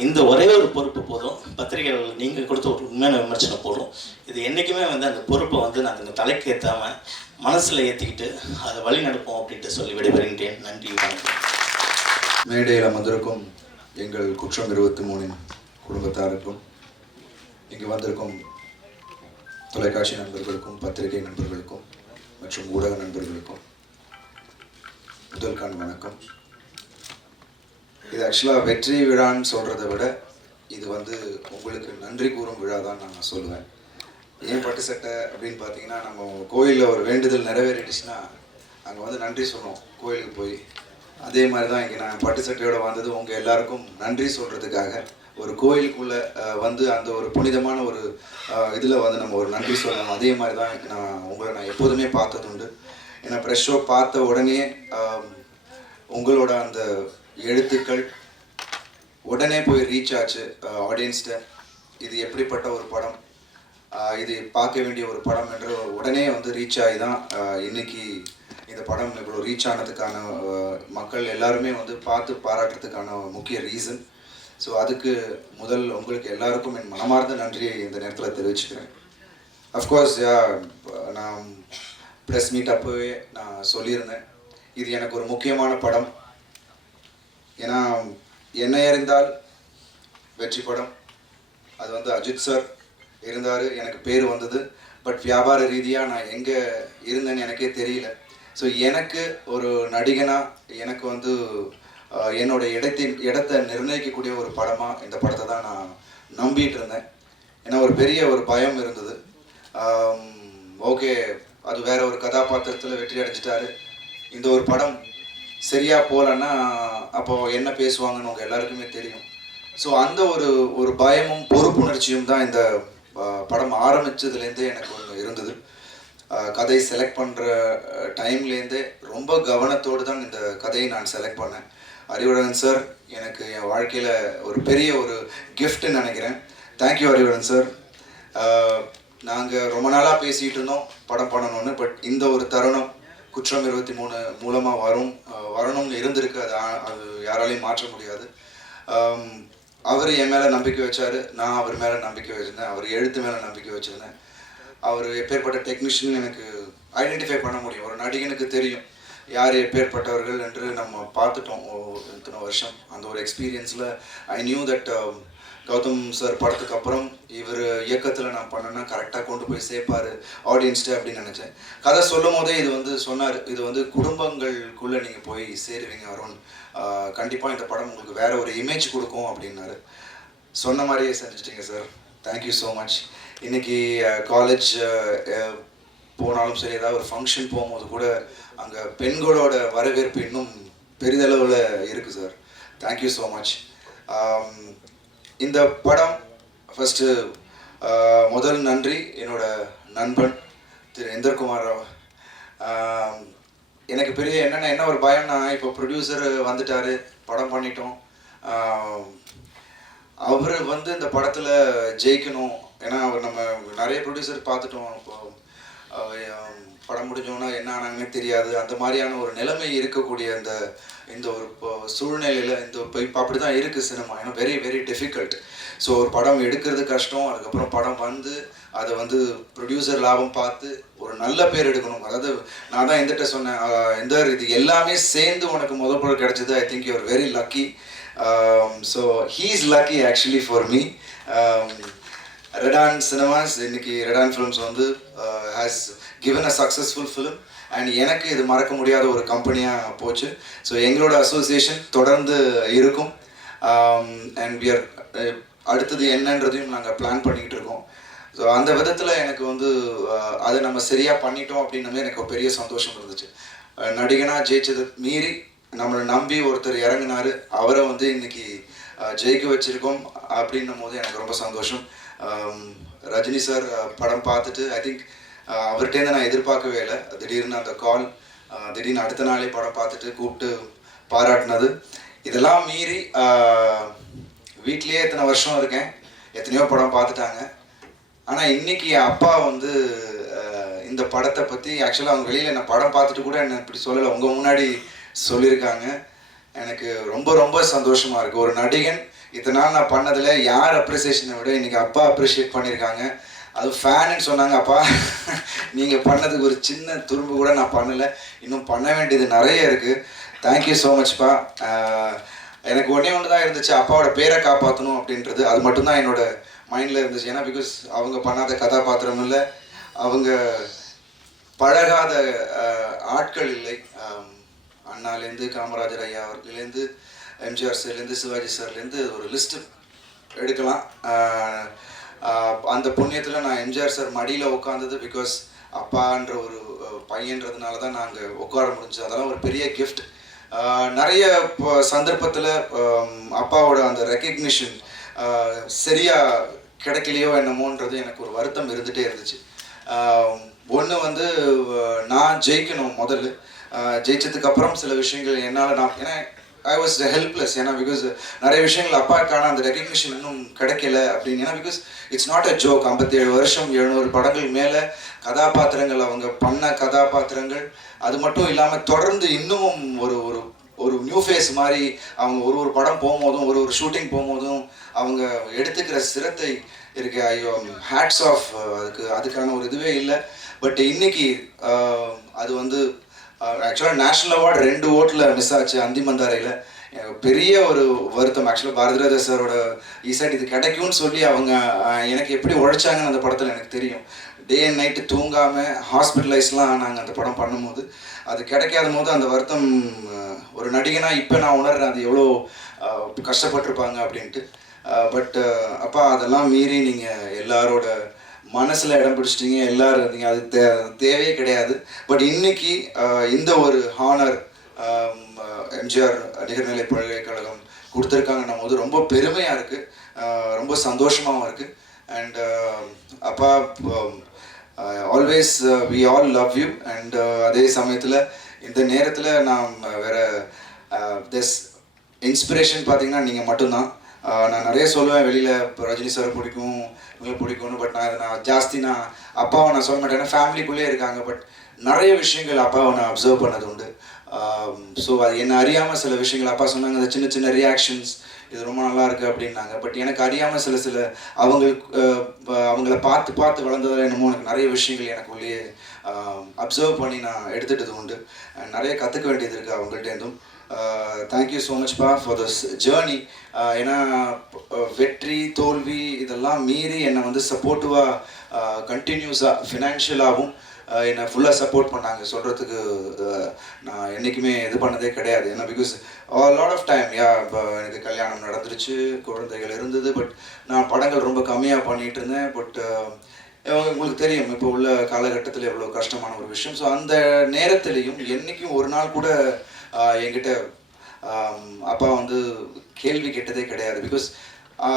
இந்த ஒரே ஒரு பொறுப்பு போதும். பத்திரிகைகள் நீங்கள் கொடுத்த ஒரு உண்மையான விமர்சனம் போதும். இது என்றைக்குமே வந்து அந்த பொறுப்பை வந்து நாங்கள் இந்த தலைக்கு ஏற்றாமல் மனசில் ஏற்றிக்கிட்டு அதை வழி நடப்போம் அப்படின்ட்டு சொல்லி விடைபெறுகின்றேன். நன்றி, வணக்கம். மேடையில் அமர்ந்திருக்கும் எங்கள் குற்றம் 23 குடும்பத்தாருக்கும், இங்கு வந்திருக்கும் தொலைக்காட்சி நண்பர்களுக்கும், பத்திரிகை நண்பர்களுக்கும் மற்றும் ஊடக நண்பர்களுக்கும் முதல்கான் வணக்கம். இது ஆக்சுவலாக வெற்றி விழான்னு சொல்கிறத விட இது வந்து உங்களுக்கு நன்றி கூறும் விழா தான் நான் சொல்லுவேன். ஏன் பட்டு சட்டை அப்படின்னு பார்த்தீங்கன்னா, நம்ம கோயிலில் ஒரு வேண்டுதல் நிறைவேறிடுச்சுன்னா அங்கே வந்து நன்றி சொல்லுவோம் கோயிலுக்கு போய். அதே மாதிரி தான் இங்கே நான் பட்டு சட்டையோடு வந்தது உங்கள் எல்லாருக்கும் நன்றி சொல்கிறதுக்காக. ஒரு கோயிலுக்குள்ளே வந்து அந்த ஒரு புனிதமான ஒரு இதில் வந்து நம்ம ஒரு நன்றி சொல்லணும். அதே மாதிரி தான் உங்களை நான் எப்போதுமே பார்த்தது உண்டு. ஏன்னா ப்ரெஷ் ஷோ பார்த்த உடனே உங்களோட அந்த எழுத்துக்கள் உடனே போய் ரீச் ஆச்சு ஆடியன்ஸ்கிட்ட. இது எப்படிப்பட்ட ஒரு படம், இது பார்க்க வேண்டிய ஒரு படம் என்று உடனே வந்து ரீச் ஆகி தான் இன்னைக்கு இந்த படம் இவ்வளோ ரீச் ஆனதுக்கான மக்கள் எல்லாருமே வந்து பார்த்து பாராட்டுறதுக்கான முக்கிய ரீசன். ஸோ அதுக்கு முதல் உங்களுக்கு எல்லாருக்கும் என் மனமார்ந்த நன்றியை இந்த நேரத்தில் தெரிவிச்சுக்கிறேன். அஃப்கோர்ஸ் நான் ப்ரெஸ் மீட் அப்போவே நான் சொல்லியிருந்தேன், இது எனக்கு ஒரு முக்கியமான படம். ஏன்னா என்னை அறிந்தால் வெற்றி படம், அது வந்து அஜித் சார் இருந்தார், எனக்கு பேர் வந்தது. பட் வியாபார ரீதியாக நான் எங்கே இருந்தேன்னு எனக்கே தெரியல. ஸோ எனக்கு ஒரு நடிகனாக எனக்கு வந்து என்னோட இடத்தை நிர்ணயிக்கக்கூடிய ஒரு படமாக இந்த படத்தை தான் நான் நம்பிட்டு இருந்தேன். ஏன்னா ஒரு பெரிய ஒரு பயம் இருந்தது. ஓகே, அது வேற ஒரு கதாபாத்திரத்தில் வெற்றி அடைஞ்சிட்டாரு, இந்த ஒரு படம் சரியாக போகலன்னா அப்போது என்ன பேசுவாங்கன்னு உங்கள் எல்லாருக்குமே தெரியும். ஸோ அந்த ஒரு பயமும் பொறுப்புணர்ச்சியும் தான் இந்த படம் ஆரம்பித்ததுலேருந்தே எனக்கு ஒன்று இருந்தது. கதை செலக்ட் பண்ணுற டைம்லேருந்தே ரொம்ப கவனத்தோடு தான் இந்த கதையை நான் செலக்ட் பண்ணேன். அறிவுடன் சார் எனக்கு என் வாழ்க்கையில் ஒரு பெரிய ஒரு கிஃப்ட்னு நினைக்கிறேன். தேங்க்யூ அறிவுடன் சார். நாங்கள் ரொம்ப நாளாக பேசிகிட்டு இருந்தோம் படம் பண்ணணும்னு. பட் இந்த ஒரு தருணம் குற்றம் 23 மூலமாக வரணும்னு இருந்திருக்கு. அது யாராலையும் மாற்ற முடியாது. அவர் என் மேலே நம்பிக்கை வச்சார், நான் அவர் மேலே நம்பிக்கை வச்சுருந்தேன், அவர் எழுத்து மேலே நம்பிக்கை வச்சுருந்தேன். அவர் எப்பேற்பட்ட டெக்னீஷியன் எனக்கு ஐடென்டிஃபை பண்ண முடியும். ஒரு நடிகனுக்கு தெரியும் யார் எப்பேற்பட்டவர்கள் என்று நம்ம பார்த்துட்டோம் இத்தனை வருஷம். அந்த ஒரு எக்ஸ்பீரியன்ஸில் I knew that Gautham sir படத்துக்கு அப்புறம் இவர் இயக்கத்தில் நான் பண்ணேன்னா கரெக்டாக கொண்டு போய் சேர்ப்பார் ஆடியன்ஸ்ட்டு அப்படின்னு நினச்சேன். கதை சொல்லும் போதே இது வந்து சொன்னார், இது வந்து குடும்பங்களுக்குள்ளே நீங்கள் போய் சேருவீங்க அருண், கண்டிப்பாக இந்த படம் உங்களுக்கு வேறு ஒரு இமேஜ் கொடுக்கும் அப்படின்னாரு. சொன்ன மாதிரியே செஞ்சுட்டீங்க சார், தேங்க்யூ ஸோ மச். இன்றைக்கி காலேஜ் போனாலும் சரி, ஏதாவது ஒரு ஃபங்க்ஷன் போகும்போது கூட அங்கே பெண்களோட வரவேற்பு இன்னும் பெரிதளவில் இருக்குது சார். Thank you so much. இந்த படம் ஃபஸ்ட்டு முதல் நன்றி என்னோட நண்பன் திரு இந்திரகுமார். எனக்கு பெரிய என்ன ஒரு பயம்னா, இப்போ ப்ரொடியூசர் வந்துட்டார், படம் பண்ணிட்டோம், அவர் வந்து இந்த படத்தில் ஜெயிக்கணும். ஏன்னா அவர் நம்ம நிறைய ப்ரொடியூசர் பார்த்துட்டோம். இப்போ படம் முடிஞ்சோன்னா என்ன ஆனாங்கன்னே தெரியாது. அந்த மாதிரியான ஒரு நிலைமை இருக்கக்கூடிய இந்த ஒரு சூழ்நிலையில் இப்போ அப்படி தான் இருக்குது சினிமா. ஏன்னா வெரி வெரி டிஃபிகல்ட். ஸோ ஒரு படம் எடுக்கிறது கஷ்டம். அதுக்கப்புறம் படம் வந்து அதை வந்து ப்ரொடியூசர் லாபம் பார்த்து ஒரு நல்ல பேர் எடுக்கணும். அதாவது நான் தான் எந்திட்ட சொன்னேன், இது எல்லாமே சேர்ந்து உனக்கு முதல் படம் கிடச்சிது. I think you are very lucky. So he is lucky actually for me. Radaan cinemas இன்னைக்கு ரெடான் ஃபிலிம்ஸ் வந்து has given a successful film. And எனக்கு இது மறக்க முடியாத ஒரு கம்பெனியாக போச்சு. ஸோ எங்களோட அசோசியேஷன் தொடர்ந்து இருக்கும். அண்ட் வி ஆர் அடுத்தது என்னன்றதையும் நாங்கள் பிளான் பண்ணிக்கிட்டு இருக்கோம். ஸோ அந்த விதத்தில் எனக்கு வந்து அதை நம்ம சரியாக பண்ணிட்டோம் அப்படின்னமே எனக்கு ஒரு பெரிய சந்தோஷம் இருந்துச்சு. நடிகனாக ஜெயிச்சதை மீறி நம்மளை நம்பி ஒருத்தர் இறங்கினார். அவரை வந்து இன்னைக்கு ஜெயிக்க வச்சுருக்கோம் அப்படின்னும் போது எனக்கு ரொம்ப சந்தோஷம். ரஜினி சார் படம் பார்த்துட்டு ஐ திங்க் அவர்கிட்டேருந்து நான் எதிர்பார்க்கவே இல்லை. திடீர்னு அந்த கால், திடீர்னு அடுத்த நாளே படம் பார்த்துட்டு கூப்பிட்டு பாராட்டினது, இதெல்லாம் மீறி வீட்லேயே எத்தனை வருஷம் இருக்கேன், எத்தனையோ படம் பார்த்துட்டாங்க. ஆனால் இன்னைக்கு அப்பா வந்து இந்த படத்தை பற்றி ஆக்சுவலாக அவங்க வெளியில் நான் படம் பார்த்துட்டு கூட என்ன இப்படி சொல்லலை, உங்கள் முன்னாடி சொல்லியிருக்காங்க. எனக்கு ரொம்ப ரொம்ப சந்தோஷமாக இருக்குது. ஒரு நடிகன் இத்தனை நாள் நான் பண்ணதில் யார் அப்ரிசியேஷனை விட இன்றைக்கி அப்பா அப்ரிஷியேட் பண்ணியிருக்காங்க. அது ஃபேனுன்னு சொன்னாங்க. அப்பா நீங்கள் பண்ணதுக்கு ஒரு சின்ன துரும்பு கூட நான் பண்ணலை, இன்னும் பண்ண வேண்டியது நிறைய இருக்குது. தேங்க்யூ ஸோ மச்ப்பா. எனக்கு ஒன்று தான் இருந்துச்சு, அப்பாவோட பேரை காப்பாற்றணும் அப்படின்றது. அது மட்டும்தான் என்னோட மைண்டில் இருந்துச்சு. ஏன்னா பிகாஸ் அவங்க பண்ணாத கதாபாத்திரம் இல்லை, அவங்க பழகாத ஆட்கள் இல்லை. அண்ணாலேருந்து காமராஜர் ஐயா அவர்லேருந்து எம்ஜிஆர் சார்லேருந்து சிவாஜி சார்லேருந்து ஒரு லிஸ்ட்டு எடுக்கலாம். அந்த புண்ணியத்தில் நான் எம்ஜிஆர் சார் மடியில் உட்காந்தது பிகாஸ் அப்பான்ற ஒரு பையன்றதுனால தான் நாங்கள் உட்கார முடிஞ்சு. அதெல்லாம் ஒரு பெரிய கிஃப்ட். நிறைய சந்தர்ப்பத்தில் அப்பாவோட அந்த ரெக்கக்னிஷன் சரியாக கிடைக்கலையோ என்னமோன்றது எனக்கு ஒரு வருத்தம் இருந்துகிட்டே இருந்துச்சு. ஒன்று வந்து நான் ஜெயிக்கணும் முதல்ல. ஜெயிச்சதுக்கப்புறம் சில விஷயங்கள் என்னால் ஏன்னா ஐ வாஸ் ஹெல்ப்லெஸ். ஏன்னா பிகாஸ் நிறைய விஷயங்கள் அப்பாக்கான அந்த ரெகக்னிஷன் இன்னும் கிடைக்கல அப்படின்னு. ஏன்னா because it's not a joke. 57 வருஷம் 700 படங்கள் மேலே கதாபாத்திரங்கள், அவங்க பண்ண கதாபாத்திரங்கள், அது மட்டும் இல்லாமல் தொடர்ந்து இன்னமும் ஒரு ஒரு ஒரு நியூ ஃபேஸ் மாதிரி அவங்க ஒரு படம் போகும்போதும் ஒரு ஷூட்டிங் போகும்போதும் அவங்க எடுத்துக்கிற சிரத்தை இருக்கு. ஐயோ, ஹேட்ஸ் ஆஃப். அதுக்கான ஒரு இதுவே இல்லை. பட் இன்னைக்கு அது வந்து ஆக்சுவலாக நேஷ்னல் அவார்டு 2 ஓட்டில் மிஸ் ஆச்சு அந்திமந்தாரையில். பெரிய ஒரு வருத்தம். ஆக்சுவலாக பாரதிராஜா சாரோட இசட் இது கிடைக்கும்னு சொல்லி அவங்க எனக்கு எப்படி உழைச்சாங்கன்னு அந்த படத்தில் எனக்கு தெரியும். டே அண்ட் நைட்டு தூங்காமல் ஹாஸ்பிட்டலைஸ்லாம் நாங்கள் அந்த படம் பண்ணும்போது அது கிடைக்காத போது அந்த வருத்தம் ஒரு நடிகனாக இப்போ நான் உணர்றேன் அது எவ்வளோ கஷ்டப்பட்டிருப்பாங்க அப்படின்ட்டு. பட் அப்பா அதெல்லாம் மீறி நீங்கள் எல்லாரோட மனசில் இடம் பிடிச்சிட்டிங்க. எல்லோரும் இருந்தீங்க. அது தேவையே கிடையாது. பட் இன்னைக்கு இந்த ஒரு ஹானர் எம்ஜிஆர் நிகர்நிலை பல்கலைக்கழகம் கொடுத்துருக்காங்கன்னும் போது ரொம்ப பெருமையாக இருக்குது, ரொம்ப சந்தோஷமாகவும் இருக்குது. அண்ட் அப்பா always we all love you. And அதே சமயத்தில் இந்த நேரத்தில் நான் வேறு திஸ் இன்ஸ்பிரேஷன் பார்த்தீங்கன்னா நீங்கள் மட்டும்தான். நான் நிறைய சொல்லுவேன் வெளியில், இப்போ ரஜினி சார் பிடிக்கும், இவங்களுக்கு பிடிக்கும்னு. பட் நான் ஜாஸ்தி அப்பாவை நான் சொல்ல மாட்டேன். ஏன்னா ஃபேமிலிக்குள்ளே இருக்காங்க. பட் நிறைய விஷயங்கள் அப்பாவை நான் அப்சர்வ் பண்ணது உண்டு. ஸோ அது என்ன அறியாமல் சில விஷயங்கள் அப்பா சொன்னாங்க, அந்த சின்ன சின்ன ரியாக்ஷன்ஸ் இது ரொம்ப நல்லா இருக்குது அப்படின்னாங்க. பட் எனக்கு அறியாமல் சில அவங்கள பார்த்து வளர்ந்ததில் என்னமோ எனக்கு நிறைய விஷயங்கள் எனக்குள்ளேயே அப்சர்வ் பண்ணி நான் எடுத்துகிட்டது உண்டு. நிறைய கற்றுக்க வேண்டியது இருக்குது அவங்கள்ட்டேருந்தும். தேங்க்யூ ஸோ மச்ப்பா ஃபார் திஸ் ஜேர்னி. ஏன்னா வெற்றி தோல்வி இதெல்லாம் மீறி என்னை வந்து சப்போர்ட்டிவாக கண்டினியூஸாக ஃபினான்ஷியலாகவும் என்னை ஃபுல்லாக சப்போர்ட் பண்ணாங்க. சொல்கிறதுக்கு நான் என்றைக்குமே இது பண்ணதே கிடையாது. ஏன்னா பிகாஸ் லாட் ஆஃப் டைம் இப்போ எனக்கு கல்யாணம் நடந்துருச்சு, குழந்தைகள் இருந்தது. பட் நான் படங்கள் ரொம்ப கம்மியாக பண்ணிகிட்டு இருந்தேன். பட் உங்களுக்கு தெரியும் இப்போ உள்ள காலகட்டத்தில் எவ்வளோ கஷ்டமான ஒரு விஷயம். ஸோ அந்த நேரத்துலையும் என்றைக்கும் ஒரு நாள் கூட என்கிட்ட அப்பா வந்து கேள்வி கேட்டதே கிடையாது. பிகாஸ்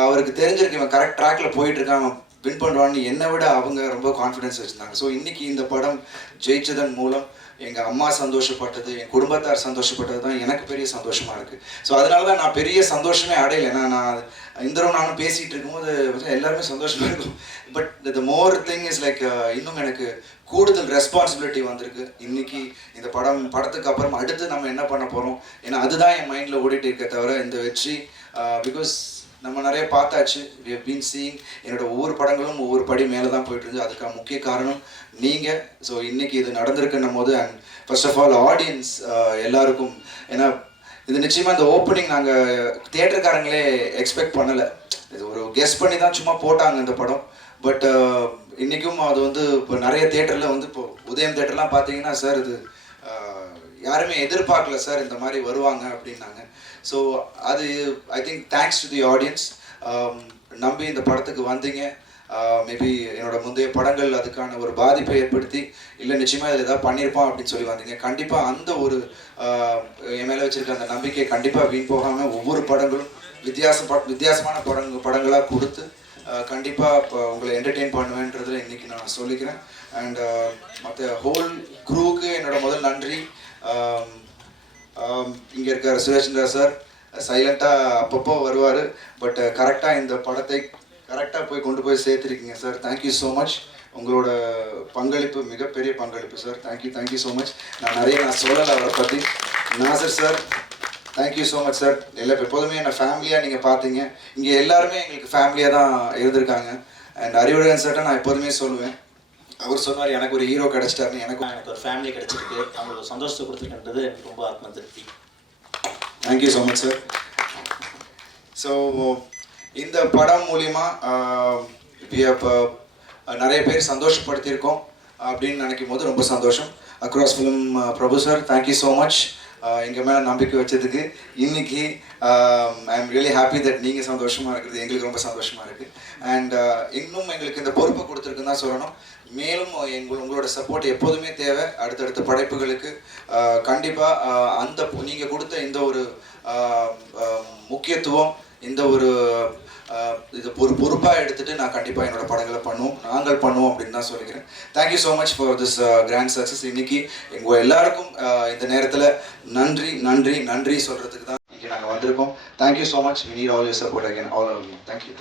அவருக்கு தெரிஞ்சிருக்கு இவன் கரெக்ட் ட்ராக்கில் போயிட்டுருக்கான், வின் பண்ணுவான்னு. என்னை விட அவங்க ரொம்ப கான்ஃபிடென்ஸ் வச்சுருந்தாங்க. ஸோ இன்றைக்கி இந்த படம் ஜெயிச்சதன் மூலம் எங்கள் அம்மா சந்தோஷப்பட்டது, என் குடும்பத்தார் சந்தோஷப்பட்டது தான் எனக்கு பெரிய சந்தோஷமாக இருக்குது. ஸோ அதனால தான் நான் பெரிய சந்தோஷமே அடையலை. ஏன்னா நான் இந்தரும் நானும் பேசிகிட்டு இருக்கும்போது எல்லாருமே சந்தோஷமாக இருக்கும். But the more thing is like இன்னும் எனக்கு கூடுதல் ரெஸ்பான்சிபிலிட்டி வந்திருக்கு. இன்னைக்கு இந்த படத்துக்கு அப்புறம் அடுத்து நம்ம என்ன பண்ண போகிறோம், ஏன்னா அதுதான் என் மைண்டில் ஓடிட்டு இருக்க தவிர இந்த வெற்றி. பிகாஸ் நம்ம நிறைய பார்த்தாச்சு, we have been seeing என்னோட ஒவ்வொரு படங்களும் ஒவ்வொரு படி மேலே தான் போயிட்டு இருந்துச்சு. அதுக்கான முக்கிய காரணம் நீங்கள். ஸோ இன்றைக்கி இது நடந்திருக்குன்னும் போது and first of all audience எல்லாருக்கும், ஏன்னா இது நிச்சயமாக இந்த ஓப்பனிங் நாங்கள் தியேட்டருக்காரங்களே எக்ஸ்பெக்ட் பண்ணலை. இது ஒரு கெஸ் பண்ணி தான் சும்மா போட்டாங்க இந்த படம். பட் இன்றைக்கும் அது வந்து இப்போ நிறைய தியேட்டரில் வந்து இப்போ உதயம் தியேட்டர்லாம் பார்த்தீங்கன்னா சார் இது யாருமே எதிர்பார்க்கல சார் இந்த மாதிரி வருவாங்க அப்படின்னாங்க. ஸோ அது I think thanks to the audience. நம்பி இந்த படத்துக்கு வந்தீங்க. மேபி என்னோட முந்தைய படங்கள் அதுக்கான ஒரு பாதிப்பை ஏற்படுத்தி இல்லை நிச்சயமாக இதில் ஏதாவது பண்ணியிருப்பான் அப்படின்னு சொல்லி வந்தீங்க. கண்டிப்பாக அந்த ஒரு என் மேலே வச்சுருக்க அந்த நம்பிக்கை கண்டிப்பாக வீண் போகாமல் ஒவ்வொரு படங்களும் வித்தியாசமான படங்களாக கொடுத்து கண்டிப்பாக இப்போ உங்களை என்டர்டெயின் பண்ணுவேன்றதில் இன்றைக்கி நான் சொல்லிக்கிறேன். அண்ட் மற்ற ஹோல் க்ரூவுக்கு என்னோட முதல் நன்றி. இங்கே இருக்கிற சுரேஷ்ந்திரா சார் சைலண்ட்டாக அப்பப்போ வருவார், பட் கரெக்டாக இந்த படத்தை கரெக்டாக கொண்டு போய் சேர்த்துருக்கீங்க சார். Thank you so much. உங்களோட பங்களிப்பு மிகப்பெரிய பங்களிப்பு சார். Thank you so much. நான் சொல்லலை அவரை பற்றி. Nassar sir thank you so much sir. எப்போதுமே என்னை ஃபேமிலியாக நீங்கள் பார்த்தீங்க. இங்கே எல்லாருமே எங்களுக்கு ஃபேமிலியாக தான் இருந்திருக்காங்க. அண்ட் அறிவுடன் சார்ட்ட நான் எப்போதுமே சொல்லுவேன், அவர் சொன்னார் எனக்கு ஒரு ஹீரோ கிடச்சிட்டாருன்னு. எனக்கு ஒரு ஃபேமிலி கிடச்சிருக்கு, அவங்களுக்கு சந்தோஷத்தை கொடுத்துருக்கின்றது எனக்கு ரொம்ப ஆத்ம திருப்தி. Thank you so much sir. So இந்த படம் மூலிமா இப்போ நிறைய பேர் சந்தோஷப்படுத்தியிருக்கோம் அப்படின்னு நினைக்கும் போது ரொம்ப சந்தோஷம். அக்ராஸ் ஃபிலிம் பிரபு சார் தேங்க்யூ ஸோ மச் எங்கள் மேலே நம்பிக்கை வச்சதுக்கு. இன்னைக்கு I am really happy that நீங்கள் சந்தோஷமாக இருக்கிறது எங்களுக்கு ரொம்ப சந்தோஷமாக இருக்குது. அண்ட் இன்னும் எங்களுக்கு இந்த பொறுப்பை கொடுத்துருக்குன்னு தான் சொல்லணும். மேலும் உங்களோட சப்போர்ட் எப்போதுமே தேவை. அடுத்தடுத்த படைப்புகளுக்கு கண்டிப்பாக அந்த நீங்கள் கொடுத்த இந்த ஒரு முக்கியத்துவம், இந்த ஒரு இது ஒரு பொறுப்பாக எடுத்துகிட்டு நான் கண்டிப்பாக என்னோட படங்களை நாங்கள் பண்ணுவோம் அப்படின்னு தான் சொல்லிக்கிறேன். Thank you so much for this grand success. இன்னைக்கு எங்கள் எல்லாருக்கும் இந்த நேரத்தில் நன்றி சொல்கிறதுக்கு தான் இன்றைக்கி நாங்கள் வந்திருக்கோம். Thank you so much. we need all your support again, all of you. Thank you.